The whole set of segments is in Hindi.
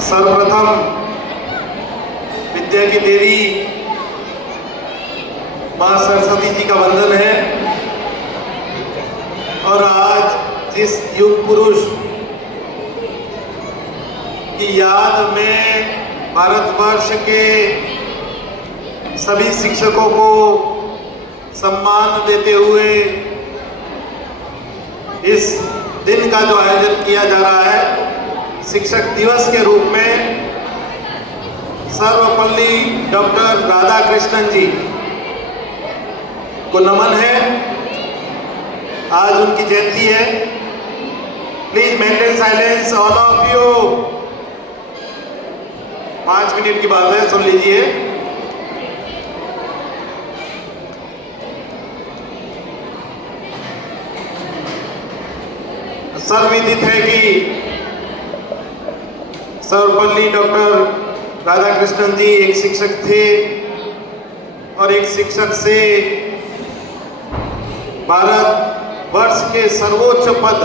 सर्वप्रथम विद्या की देवी माँ सरस्वती जी का वंदन है। और आज जिस युग पुरुष की याद में भारतवर्ष के सभी शिक्षकों को सम्मान देते हुए इस दिन का जो आयोजन किया जा रहा है शिक्षक दिवस के रूप में, सर्वपल्ली डॉक्टर राधाकृष्णन जी को नमन है। आज उनकी जयंती है। Please maintain silence all of you. 5 minute की बात है, सुन लीजिए। सर्वविदित है कि सर्वपल्ली डॉक्टर राधाकृष्णन जी एक शिक्षक थे और एक शिक्षक से भारत वर्ष के सर्वोच्च पद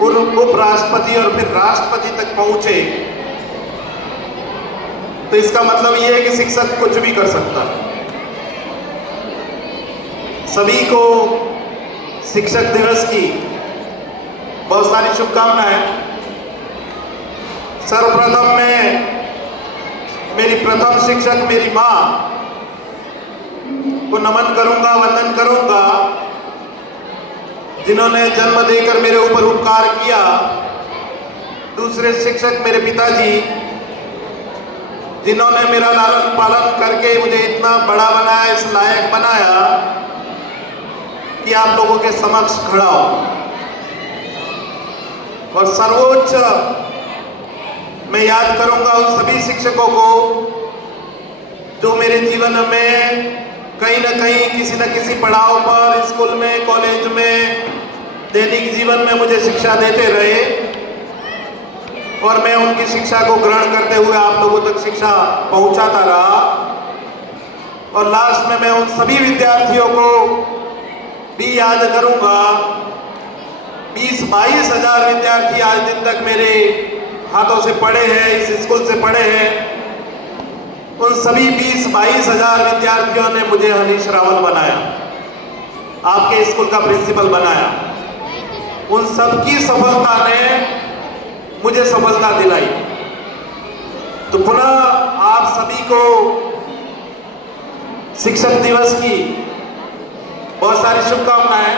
उपराष्ट्रपति और फिर राष्ट्रपति तक पहुंचे। तो इसका मतलब यह है कि शिक्षक कुछ भी कर सकता है। सभी को शिक्षक दिवस की बहुत सारी शुभकामनाएं। सर्वप्रथम मैं मेरी प्रथम शिक्षक मेरी माँ को नमन करूंगा, वंदन करूंगा, जिन्होंने जन्म देकर मेरे ऊपर उपकार किया। दूसरे शिक्षक मेरे पिताजी, जिन्होंने मेरा लालन पालन करके मुझे इतना बड़ा बनाया, इस लायक बनाया कि आप लोगों के समक्ष खड़ा हूं। और सर्वोच्च मैं याद करूंगा उन सभी शिक्षकों को जो मेरे जीवन में कहीं ना कहीं किसी न किसी पड़ाव पर, स्कूल में, कॉलेज में, दैनिक जीवन में मुझे शिक्षा देते रहे और मैं उनकी शिक्षा को ग्रहण करते हुए आप लोगों तक शिक्षा पहुंचाता रहा। और लास्ट में मैं उन सभी विद्यार्थियों को भी याद करूंगा। 20-22 हजार विद्यार्थी आज दिन तक मेरे हाथों से पढ़े हैं, इस स्कूल से पढ़े हैं। उन सभी 20-22 हजार विद्यार्थियों ने मुझे हनीश रावल बनाया, आपके स्कूल का प्रिंसिपल बनाया। उन सबकी सफलता ने मुझे सफलता दिलाई। तो पुनः आप सभी को शिक्षक दिवस की बहुत सारी शुभकामनाएं।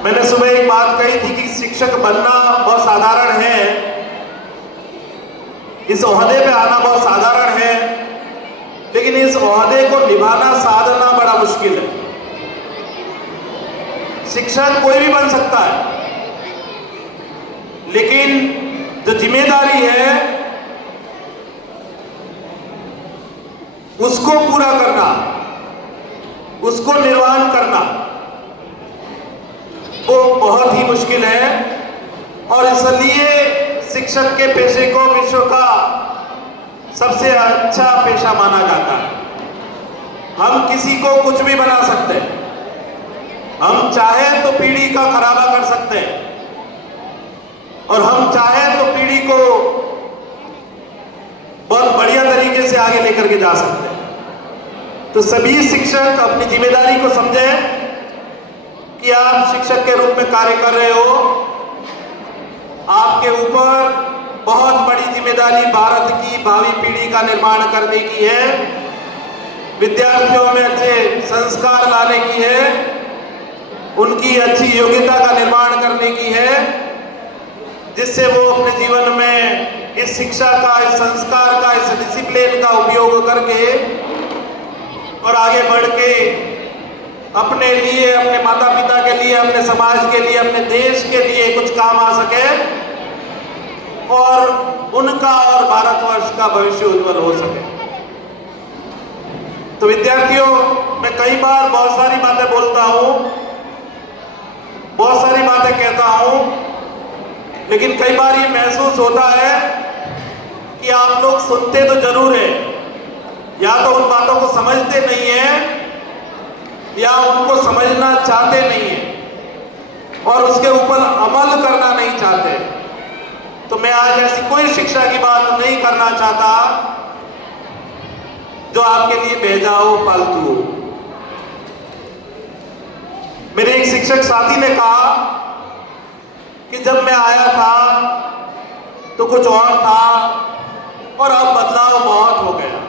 मैंने सुबह एक बात कही थी कि शिक्षक बनना बहुत साधारण है, इस ओहदे पे आना बहुत साधारण है, लेकिन इस ओहदे को निभाना, साधना बड़ा मुश्किल है। शिक्षक कोई भी बन सकता है, लेकिन जो जिम्मेदारी है उसको पूरा करना, उसको निर्वहन करना, वो बहुत ही मुश्किल है। और इसलिए शिक्षक के पेशे को विश्व का सबसे अच्छा पेशा माना जाता है। हम किसी को कुछ भी बना सकते हैं, हम चाहे तो पीढ़ी का खराबा कर सकते हैं और हम चाहे तो पीढ़ी को बहुत बढ़िया तरीके से आगे लेकर के जा सकते हैं। तो सभी शिक्षक अपनी जिम्मेदारी को समझें कि आप शिक्षक के रूप में कार्य कर रहे हो। आपके ऊपर बहुत बड़ी जिम्मेदारी भारत की भावी पीढ़ी का निर्माण करने की है, विद्यार्थियों में अच्छे संस्कार लाने की है, उनकी अच्छी योग्यता का निर्माण करने की है, जिससे वो अपने जीवन में इस शिक्षा का, इस संस्कार का, इस डिसिप्लिन का उपयोग करके और आगे बढ़ के अपने लिए, अपने माता पिता के लिए, अपने समाज के लिए, अपने देश के लिए कुछ काम आ सके और उनका और भारतवर्ष का भविष्य उज्जवल हो सके। तो विद्यार्थियों, मैं कई बार बहुत सारी बातें बोलता हूँ, बहुत सारी बातें कहता हूँ, लेकिन कई बार ये महसूस होता है कि आप लोग सुनते तो जरूर है, या तो उन बातों को समझते नहीं है या उनको समझना चाहते नहीं है और उसके ऊपर अमल करना नहीं चाहते। तो मैं आज ऐसी कोई शिक्षा की बात नहीं करना चाहता जो आपके लिए बेजाओ फालतू हो। मेरे एक शिक्षक साथी ने कहा कि जब मैं आया था तो कुछ और था और अब बदलाव बहुत हो गया।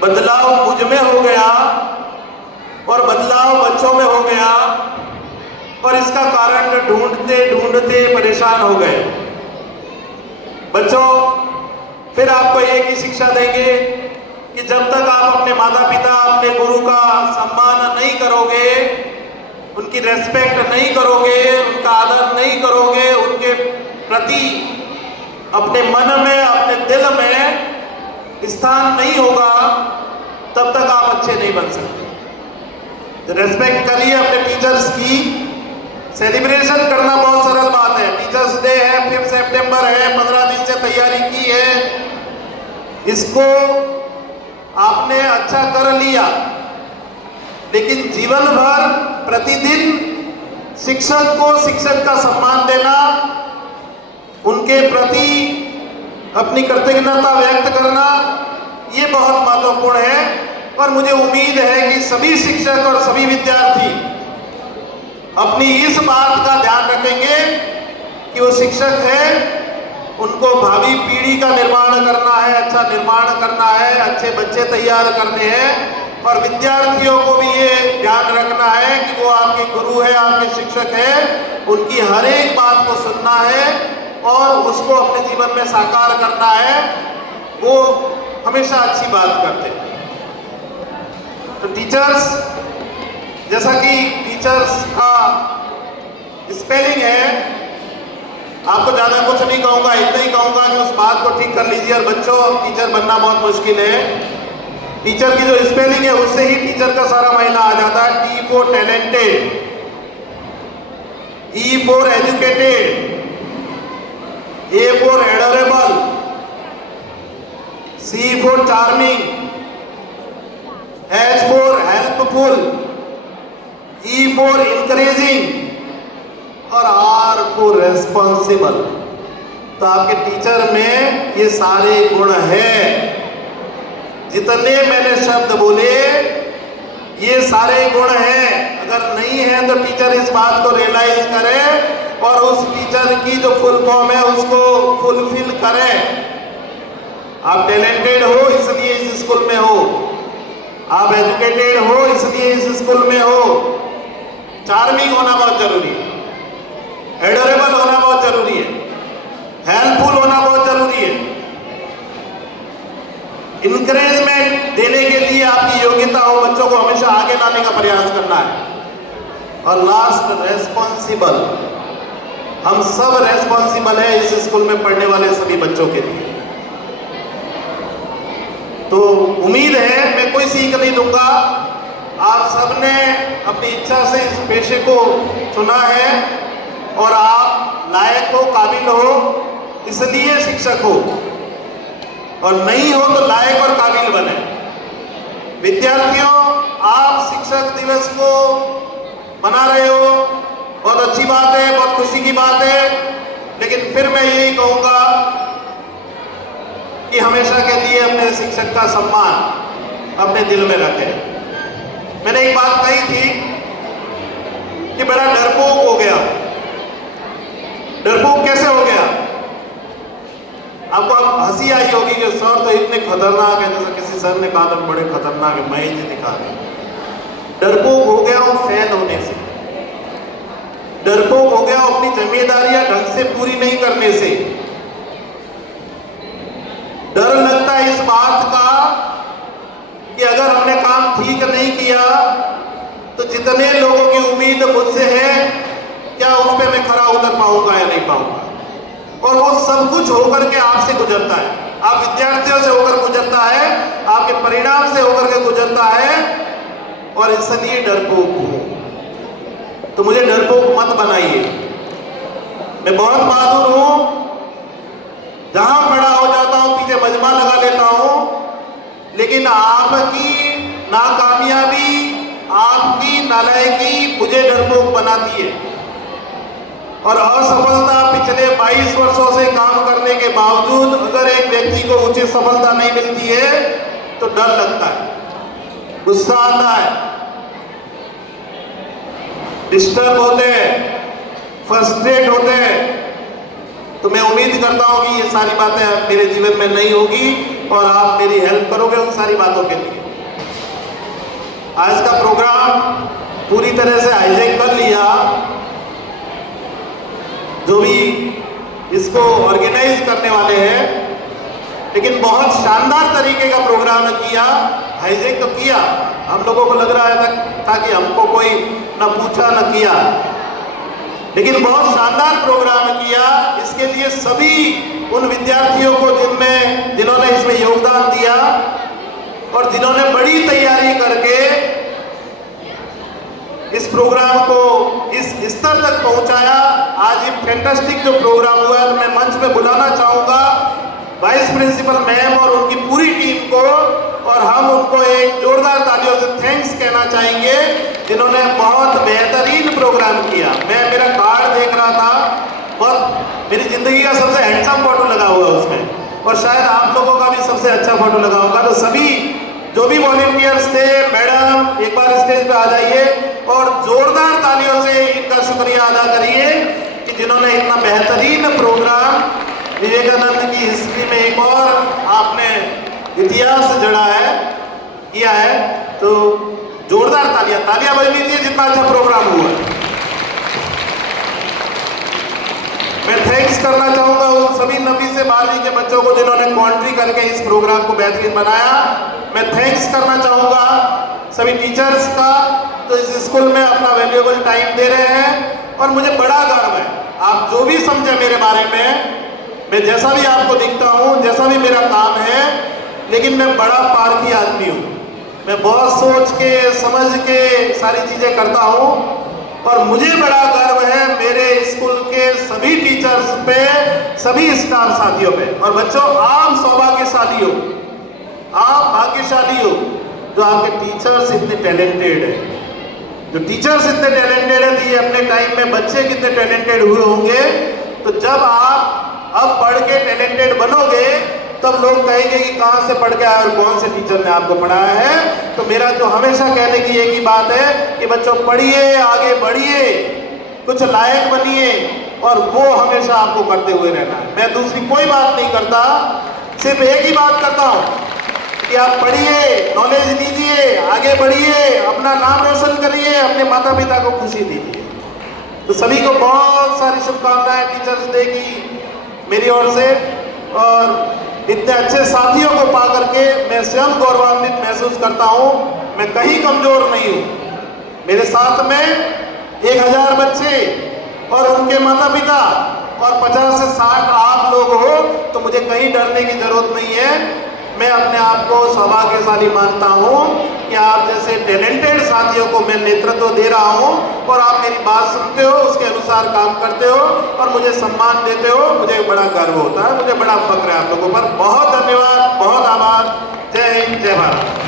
बदलाव मुझ में हो गया और बदलाव बच्चों में हो गया और इसका कारण ढूंढते ढूंढते परेशान हो गए। बच्चों, फिर आपको एक ही शिक्षा देंगे कि जब तक आप अपने माता पिता, अपने गुरु का सम्मान नहीं करोगे, उनकी रेस्पेक्ट नहीं करोगे, उनका आदर नहीं करोगे, उनके प्रति अपने मन में, अपने दिल में स्थान नहीं होगा, तब तक आप अच्छे नहीं बन सकते। रेस्पेक्ट करिए अपने टीचर्स की। सेलिब्रेशन करना बहुत सरल बात है। टीचर्स डे है, 5 सितंबर है, 15 दिन से तैयारी की है, इसको आपने अच्छा कर लिया, लेकिन जीवन भर प्रतिदिन शिक्षक को शिक्षक का सम्मान देना, उनके प्रति अपनी कृतज्ञता व्यक्त करना, ये बहुत महत्वपूर्ण है। और मुझे उम्मीद है कि सभी शिक्षक और सभी विद्यार्थी अपनी इस बात का ध्यान रखेंगे कि वो शिक्षक है, उनको भावी पीढ़ी का निर्माण करना है, अच्छा निर्माण करना है, अच्छे बच्चे तैयार करने हैं। और विद्यार्थियों को भी ये ध्यान रखना है कि वो आपके गुरु है, आपके शिक्षक है, उनकी हर एक बात को सुनना है और उसको अपने जीवन में साकार करना है। वो हमेशा अच्छी बात करते हैं। तो टीचर्स, जैसा कि टीचर्स का स्पेलिंग है, आपको ज़्यादा कुछ नहीं कहूँगा, इतना ही कहूँगा कि उस बात को ठीक कर लीजिए। और बच्चों, टीचर बनना बहुत मुश्किल है। टीचर की जो स्पेलिंग है उससे ही टीचर का सारा मायना आ जाता है। T for talented, E for educated, A for adorable, C for charming, H for helpful, E for encouraging और R for responsible। तो आपके टीचर में ये सारे गुण हैं। जितने मैंने शब्द बोले ये सारे गुण हैं। अगर नहीं है तो टीचर इस बात को रियलाइज करे और उस टीचर की जो फुल फॉर्म है उसको फुलफिल करे। आप टैलेंटेड हो इसलिए इस स्कूल में हो, आप एजुकेटेड हो इसलिए इस स्कूल में हो, चार्मिंग होना बहुत जरूरी है, एडोरेबल होना बहुत जरूरी है, हेल्पफुल होना बहुत जरूरी है, इंकरेजमेंट देने के लिए आपकी योग्यता हो, बच्चों को हमेशा आगे लाने का प्रयास करना है। और लास्ट, रेस्पॉन्सिबल। हम सब रेस्पॉन्सिबल है इस स्कूल में पढ़ने वाले सभी बच्चों के लिए। तो उम्मीद है मैं कोई सीख नहीं दूंगा, आप सबने अपनी इच्छा से इस पेशे को चुना है और आप लायक हो, काबिल हो, इसलिए शिक्षक हो, और नहीं हो तो लायक और काबिल बने। विद्यार्थियों, आप शिक्षक दिवस को मना रहे हो, बहुत अच्छी बात है, बहुत खुशी की बात है, लेकिन फिर मैं यही कहूँगा कि हमेशा के लिए अपने शिक्षक का सम्मान अपने दिल में रखें। मैंने एक बात कही थी कि बड़ा डरपोक हो गया। डरपोक कैसे हो गया? आपको अब हंसी आई होगी कि सर तो इतने खतरनाक है, जैसे किसी सर ने कहा था बड़े खतरनाक है, मैं ही दिखा रही। डरपोक हो गया हूँ फेल होने से, डरपोक हो गया हूँ अपनी जिम्मेदारियां ढंग से पूरी नहीं करने से। डर लगता है इस बात का कि अगर हमने काम ठीक नहीं किया तो जितने लोगों की उम्मीद मुझसे है, क्या उस पर मैं खरा उतर पाऊंगा या नहीं पाऊंगा। और वो सब कुछ होकर के आपसे गुजरता है, आप विद्यार्थियों से होकर गुजरता है, आपके परिणाम से होकर के गुजरता है, और इसलिए डरपोक हूं। तो मुझे डरपोक मत बनाइए। मैं बहुत बहादुर हूं, जहां खड़ा हो जाता हूं पीछे मजमा लगा लेता हूं, लेकिन आपकी नाकामयाबी, आपकी नालायकी मुझे डरपोक बनाती है। और असफलता पिछले 22 वर्षों से काम करने के बावजूद अगर एक व्यक्ति को उचित सफलता नहीं मिलती है तो डर लगता है, गुस्सा आता है, डिस्टर्ब होते हैं, फ्रस्ट्रेट होते हैं। तो मैं उम्मीद करता हूं कि ये सारी बातें मेरे जीवन में नहीं होगी और आप मेरी हेल्प करोगे उन सारी बातों के लिए। आज का प्रोग्राम पूरी तरह से हाईजैक कर लिया, जो भी इसको ऑर्गेनाइज करने वाले हैं, लेकिन बहुत शानदार तरीके का प्रोग्राम किया। हाईजैक तो किया, हम लोगों को लग रहा था कि हमको कोई न पूछा न किया, लेकिन बहुत शानदार प्रोग्राम किया। इसके लिए सभी उन विद्यार्थियों को जिन्होंने इसमें योगदान दिया और जिन्होंने बड़ी तैयारी करके इस प्रोग्राम को इस स्तर तक पहुंचाया। आज ये फैंटास्टिक जो प्रोग्राम हुआ है, तो मैं मंच पे बुलाना चाहूंगा वाइस प्रिंसिपल मैम और उनकी पूरी टीम को, और हम उनको एक जोरदार तालियों से थैंक्स कहना चाहेंगे, जिन्होंने बहुत बेहतरीन प्रोग्राम किया। मैं मेरा कार्ड देख रहा था, बहुत मेरी जिंदगी का सबसे हैंडसम फोटो लगा हुआ है उसमें, और शायद आप लोगों का भी सबसे अच्छा फोटो लगा होगा। तो सभी जो भी वॉलंटियर्स थे, मैडम एक बार स्टेज पे आ जाइए और जोरदार तालियों से इनका शुक्रिया अदा करिए कि जिन्होंने इतना बेहतरीन प्रोग्राम विवेकानंद की हिस्ट्री में एक और आपने इतिहास जड़ा है, किया है। तो जोरदार तालियां बज लीजिए जितना अच्छा प्रोग्राम हुआ। मैं थैंक्स करना चाहूंगा उन सभी 9वीं से 12वीं के बच्चों को जिन्होंने कॉन्ट्री करके इस प्रोग्राम को बेहतरीन बनाया। मैं थैंक्स करना चाहूंगा सभी टीचर्स का, तो इस स्कूल में अपना वैल्यूएबल टाइम दे रहे हैं, और मुझे बड़ा गर्व है। आप जो भी समझे मेरे बारे में, मैं जैसा भी आपको दिखता हूँ, जैसा भी मेरा काम है, लेकिन मैं बड़ा पारखी आदमी हूँ। मैं बहुत सोच के समझ के सारी चीजें करता हूँ, और मुझे बड़ा गर्व है मेरे स्कूल के सभी टीचर्स पे, सभी स्टाफ साथियों पे। और बच्चों, आप सौभाग्यशाली हो, आप भाग्यशाली हो जो आपके टीचर्स इतने टैलेंटेड है। जो टीचर्स इतने टैलेंटेड है, तो ये अपने टाइम में बच्चे कितने टैलेंटेड हुए होंगे। तो जब आप अब पढ़ के टैलेंटेड बनोगे, तब लोग कहेंगे कि कहाँ से पढ़ के आए और कौन से टीचर ने आपको पढ़ाया है। तो मेरा जो हमेशा कहने की एक ही बात है कि बच्चों पढ़िए, आगे बढ़िए, कुछ लायक बनिए, और वो हमेशा आपको करते हुए रहना है। मैं दूसरी कोई बात नहीं करता, सिर्फ एक ही बात करता हूँ कि आप पढ़िए, नॉलेज लीजिए, आगे बढ़िए, अपना नाम रोशन करिए, अपने माता पिता को खुशी दीजिए। तो सभी को बहुत सारी शुभकामनाएं टीचर्स डे की मेरी ओर से, और इतने अच्छे साथियों को पा करके मैं स्वयं गौरवान्वित महसूस करता हूँ। मैं कहीं कमजोर नहीं हूँ। मेरे साथ में 1000 बच्चे और उनके माता पिता और 50 से 60 आप लोग हो, तो मुझे कहीं डरने की जरूरत नहीं है। मैं अपने आप को सौभाग्यशाली मानता हूँ कि आप जैसे टैलेंटेड साथियों को मैं नेतृत्व दे रहा हूँ, और आप मेरी बात सुनते हो, उसके अनुसार काम करते हो और मुझे सम्मान देते हो। मुझे बड़ा गर्व होता है, मुझे बड़ा फक्र है आप लोगों पर। बहुत धन्यवाद, बहुत आभार। जय हिंद, जय भारत।